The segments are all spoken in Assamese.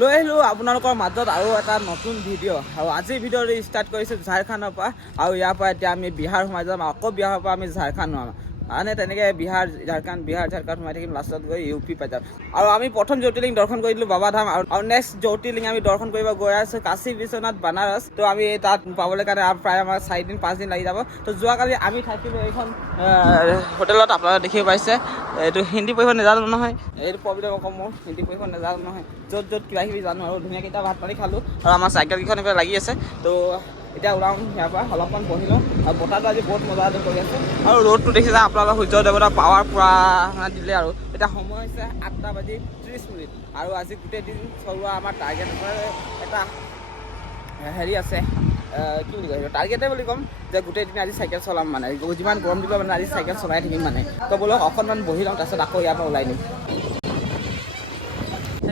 লৈ আহিলোঁ আপোনালোকৰ মাজত আৰু এটা নতুন ভিডিঅ' আৰু আজিৰ ভিডিঅ'টো ষ্টাৰ্ট কৰিছোঁ ঝাৰখণ্ডৰ পৰা আৰু ইয়াৰ পৰা এতিয়া আমি বিহাৰ সোমাই যাম আকৌ বিহাৰৰ পৰা আমি ঝাৰখণ্ড সোমাম মানে তেনেকৈ বিহাৰ ঝাৰখণ্ড সোমাই থাকিম লাষ্টত গৈ ইউ পি পাই যাম আৰু আমি প্ৰথম জ্যোতিৰ্লিংগ দৰ্শন কৰি দিলোঁ বাবা ধাম আৰু নেক্সট জ্যোতিৰ্লিংগ আমি দৰ্শন কৰিব গৈ আছোঁ কাশী বিশ্বনাথ বানাৰস তো আমি তাত পাবলৈ কাৰণে প্ৰায় আমাৰ 4-5 দিন লাগি যাব তো যোৱাকালি আমি থাকিলোঁ এইখন হোটেলত আপোনালোকে দেখিব পাইছে এইটো হিন্দী পঢ়িব নাজানো নহয় এইটো প্ৰব্লেম আকৌ মোৰ হিন্দী পঢ়িব নাজানো নহয় য'ত কিবা কিবি জানো আৰু ধুনীয়াকৈ এতিয়া ভাত পানী খালোঁ আৰু আমাৰ চাইকেলকেইখন এইফালে লাগি আছে তো এতিয়া ওলাওঁ ইয়াৰ পৰা অলপমান বহি লওঁ আৰু বতাহটো আজি বহুত মজা কৰি আছে আৰু ৰ'দটো দেখিছে আপোনালোকৰ সূৰ্য দেৱতা পাৱাৰ পূৰা দিলে আৰু এতিয়া সময় হৈছে 8:30 আৰু আজি গোটেই দিন চলোৱা আমাৰ টাৰ্গেট এটা হেৰি আছে কি বুলি কয় টাৰ্গেটে বুলি ক'ম যে গোটেই দিন আজি চাইকেল চলাম মানে যিমান গৰম দিলেও মানে আজি চাইকেল চলাই থাকিম মানে তো বোলো অকণমান বহি লওঁ তাৰপিছত আকৌ ইয়াৰ পৰা ওলাই দিম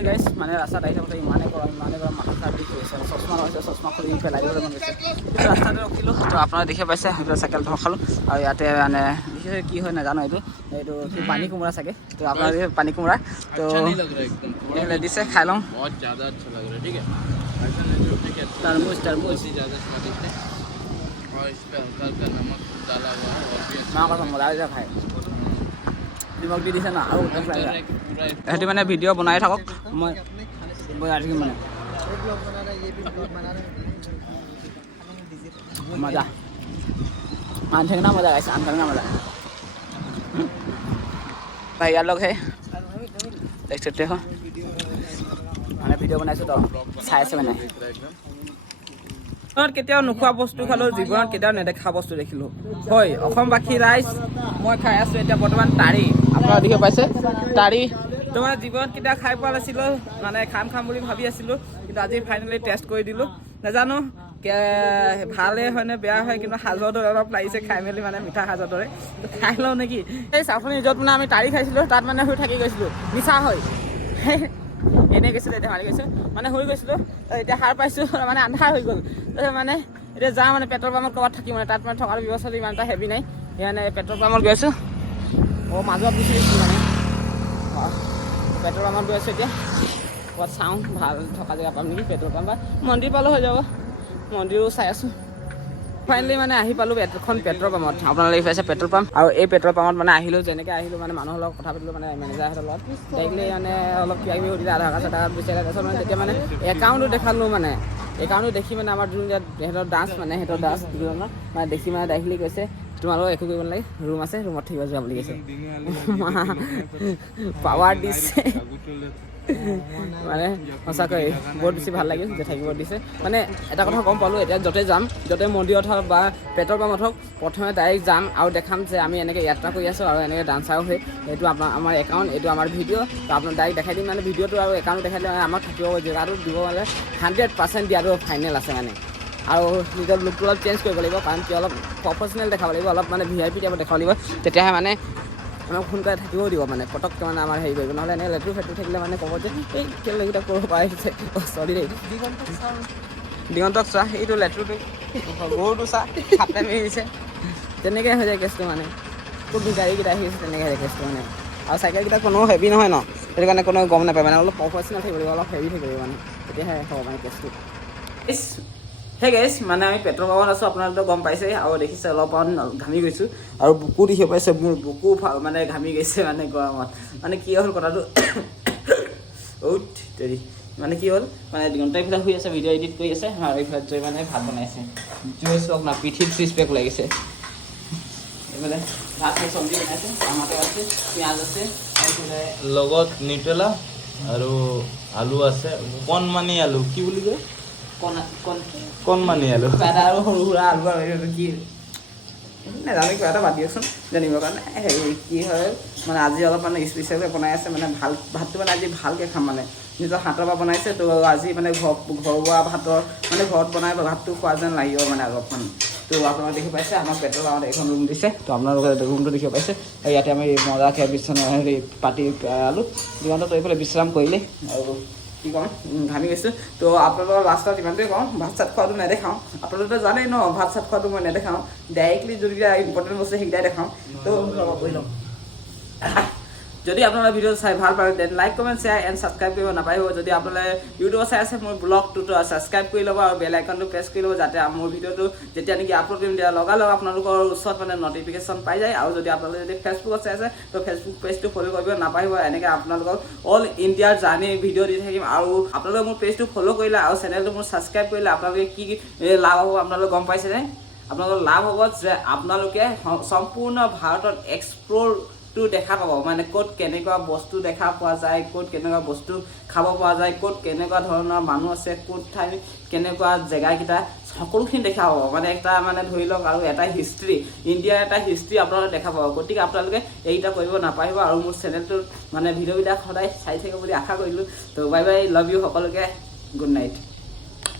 গাইছ মানে ৰাস্তাত আহি থাকোঁতে ইমানে গৰম মাথা চাৰ বিষ কৰিছে চশমা লৈছে চশমা খুলি পেলাই দিব মন গৈছে ৰাস্তাতে ৰখিলোঁ তো আপোনালোকে দেখি পাইছে সেইফালে চাইকেল ধৰখালোঁ আৰু ইয়াতে মানে বিশেষ কি হয় নাজানো এইটো কি পানী কোমোৰা চাগে তো আপোনালোকে পানী কোমোৰা তো এইফালে দিছে খাই লওঁ तरबूज माँ का मजा खाই নিমখ দি দিছে না আৰু সিহঁতি মানে ভিডিঅ' বনাই থাকক মই বনাই থাকিম মানে মজা আন ঠেঙনা মজা গাইছে আন ঠেঙনা মজা ভাইয়াৰ লগ হে দেখ सकते हो মানে ভিডিঅ' বনাইছোঁ তো চাই আছে মানে জীৱনত কেতিয়াও নোখোৱা বস্তু খালোঁ জীৱনত কেতিয়াও নেদেখা বস্তু দেখিলোঁ হয় অসমবাসী ৰাইজ মই খাই আছোঁ এতিয়া বৰ্তমান তাৰি আপোনালোকে দেখিব পাইছে তাৰি তোমাৰ জীৱনত কেতিয়া খাই পোৱা নাছিলোঁ মানে খাম বুলি ভাবি আছিলোঁ কিন্তু আজি ফাইনেলি টেষ্ট কৰি দিলোঁ নাজানো ভালে হয় নে বেয়া হয় কিন্তু সাজৰ দৰে অলপ লাগিছে খাই মেলি মানে মিঠা সাজৰ দৰে খাই লওঁ নেকি এই চাফনি য'ত মানে আমি তাৰি খাইছিলোঁ তাত মানে শুই থাকি গৈছিলোঁ মিছা হয় এনেই গৈছিলোঁ এতিয়া মাৰি গৈছোঁ মানে হৈ গৈছিলোঁ এতিয়া সাৰ পাইছোঁ মানে আন্ধাৰ হৈ গ'ল তাৰপিছত মানে এতিয়া যাওঁ মানে পেট্ৰল পাম্পত ক'ৰবাত থাকিম মানে তাত মানে থকাৰ ব্যৱস্থাটো ইমান এটা হেভি নাই সেইকাৰণে পেট্ৰল পাম্পত গৈ আছোঁ মাজত গুচি গৈছোঁ মানে পেট্ৰল পাম্পত গৈ আছোঁ এতিয়া ক'ৰবাত চাওঁ ভাল থকা জেগা পাম নেকি পেট্ৰল পাম্প বা মন্দিৰ পালোঁ হৈ যাব মন্দিৰো চাই আছোঁ ফাইনেলি মানে আহি পালোঁ এখন পেট্ৰল পাম্পত আপোনালোকে পাইছে পেট্ৰল পাম্প আৰু এই পেট্ৰল পাম্পত মানে আহিলোঁ যেনেকৈ আহিলোঁ মানে মানুহৰ লগত কথা পাতিলোঁ মানে মেনেজাৰহঁতৰ লগত ডাইৰেক্টলি মানে অলপ কিবা কিবি সুধিলে আধাৰ কাৰ্ড চাধাৰ কাৰ্ড বিচাৰে তাৰপিছত মানে তেতিয়া মানে একাউণ্টটো দেখালোঁ মানে একাউণ্টটো দেখি মানে আমাৰ যোন ইয়াত সিহঁতৰ ডান্স মানে সিহঁতৰ ডান্স দুজনৰ মানে দেখি মানে ডাইৰেক্টলি কৈছে তোমালোকক একো কৰিব নালাগে ৰুম আছে ৰুমত থাকিব যোৱা বুলি কৈছে পাৱাৰ দিছে মানে সঁচাকৈ বহুত বেছি ভাল লাগিল যে থাকিব দিছে মানে এটা কথা গম পালোঁ এতিয়া য'তে যাম য'তে মন্দিৰত হওক বা পেট্ৰল পাম্পত হওক প্ৰথমে ডাইৰেক্ট যাম আৰু দেখাম যে আমি এনেকৈ যাত্ৰা কৰি আছোঁ আৰু এনেকৈ ডান্সাৰো হৈ এইটো আমাৰ একাউণ্ট এইটো আমাৰ ভিডিঅ' তো আপোনাক ডাইৰেক্ট দেখাই দিম মানে ভিডিঅ'টো আৰু একাউণ্ট দেখাই দিলে আমাক থাকিব জেগাটো দিব মানে 100% দিয়াটো ফাইনেল আছে মানে আৰু নিজৰ লুকটো অলপ চেঞ্জ কৰিব লাগিব কাৰণ কি অলপ প্ৰফেচনেল দেখাব লাগিব অলপ মানে VIP টাইপত দেখাব লাগিব তেতিয়াহে মানে আমাক সোনকালে থাকিবও দিব মানে পটককৈ মানে আমাৰ হেৰি কৰিব নহ'লে এনেকৈ লেট্ৰু ফেট্ৰু থাকিলে মানে ক'ব যে এই কেলেকেইটা কৰিব পাৰিছে চৰি দেই দিগন্তক চোৱা এইটো লেট্ৰুটো গৰুটো চা খাপে মিলিছে তেনেকৈ হৈ যায় কেছটো মানে খুব গাড়ীকেইটা আহি আছে তেনেকৈ হৈ যায় কেছটো মানে আৰু চাইকেলকেইটা কোনো হেভি নহয় ন সেইটো কাৰণে কোনো গম নাপায় মানে অলপ প্ৰফেচনেল থাকিব লাগিব অলপ হেভি থাকিব লাগিব মানে তেতিয়াহে হ'ব মানে কেছটো হে গাইছ মানে আমি পেট্ৰল পাম্পত আছোঁ আপোনালোকে গম পাইছে আৰু দেখিছে অলপমান ঘামি গৈছোঁ আৰু বুকু দেখিব পাইছে মোৰ বুকু মানে ঘামি গৈছে মানে গৰমত মানে কি হ'ল কথাটো দেৰি মানে কি হ'ল মানে দিগন্ত এইফালে শুই আছে ভিডিঅ' এডিট কৰি আছে আৰু এইফালে জয় মানে ভাত বনাইছে জয় চাওক না পিঠিত 6 পেক লাগিছে এইফালে ভাত চব্জি বনাইছে টমাটো আছে পিঁয়াজ আছে এইফালে লগত নিউটেলা আৰু আলু আছে কণমানি আলু কি বুলি কয় কণমানি আলু এটা আৰু সৰু সুৰা আলু আৰু কি নাজানো কিবা এটা বাদ দিয়কচোন জানিবৰ কাৰণে হেৰি কি হয় মানে আজি অলপ মানে স্পেচিয়েলকৈ বনাই আছে মানে ভাল ভাতটো মানে আজি ভালকৈ খাম মানে নিজৰ হাতৰ পৰা বনাইছে তো আজি মানে ঘৰুৱা ভাতৰ মানে ঘৰত বনাই ভাতটো খোৱা যেন লাগিব মানে অলপমান তো আপোনালোকে দেখি পাইছে আমাৰ পেট্ৰল পাম্পত এখন ৰুম দিছে তো আপোনালোকে ৰুমটো দেখিব পাইছে আৰু ইয়াতে আমি মজাকৈ বিচনা হেৰি পাতি আলোঁ দিগন্তটো এইফালে বিশ্ৰাম কৰিলে আৰু কি ক'ম ঘামি গৈছোঁ তো আপোনালোকৰ লাষ্টত ইমানটোৱে কওঁ ভাত চাত খোৱাটো নেদেখাওঁ আপোনালোকে জানেই ন ভাত চাত খোৱাটো মই নেদেখাওঁ ডাইৰেক্টলি যদি ইম্পৰ্টেণ্ট বস্তু সেইকেইটাই দেখাওঁ তো কৰি লওঁ যদি আপোনালোকে ভিডিঅ' চাই ভাল পায় then like comment share and subscribe কৰিব নাপাহৰিব যদি আপোনালোকে ইউটিউবত চাই আছে মোৰ ব্লগটোতো ছাবস্ক্ৰাইব কৰি ল'ব আৰু বেল আইকনটো প্ৰেছ কৰি ল'ব যাতে মোৰ ভিডিঅ'টো যেতিয়া নেকি আপলোড কৰিম তেতিয়া লগালগ আপোনালোকৰ ওচৰত মানে নটিফিকেশ্যন পাই যায় আৰু যদি আপোনালোকে যদি ফেচবুকত চাই আছে তো ফেচবুক পেজটো ফ'ল' কৰিব নাপাহৰিব এনেকৈ আপোনালোকক অল ইণ্ডিয়াৰ জাৰ্ণি ভিডিঅ' দি থাকিম আৰু আপোনালোকে মোৰ পেজটো ফ'ল' কৰিলে আৰু চেনেলটো মোৰ ছাবস্ক্ৰাইব কৰিলে আপোনালোকে কি লাভ হ'ব আপোনালোকে গম পাইছেনে আপোনালোকৰ লাভ হ'ব যে আপোনালোকে সম্পূৰ্ণ ভাৰতত এক্সপ্ল'ৰটো দেখা পাব মানে ক'ত কেনেকুৱা বস্তু দেখা পোৱা যায় ক'ত কেনেকুৱা বস্তু খাব পোৱা যায় ক'ত কেনেকুৱা ধৰণৰ মানুহ আছে ক'ত ঠাই কেনেকুৱা জেগাকেইটা সকলোখিনি দেখা পাব মানে এটা মানে ধৰি লওক আৰু এটা হিষ্ট্ৰী ইণ্ডিয়াৰ এটা হিষ্ট্ৰী আপোনালোকে দেখা পাব গতিকে আপোনালোকে এইকেইটা কৰিব নাপাহৰিব আৰু মোৰ চেনেলটোত মানে ভিডিঅ'বিলাক সদায় চাই থাকিব বুলি আশা কৰিলোঁ তো বাই বাই লাভ ইউ সকলোকে গুড নাইট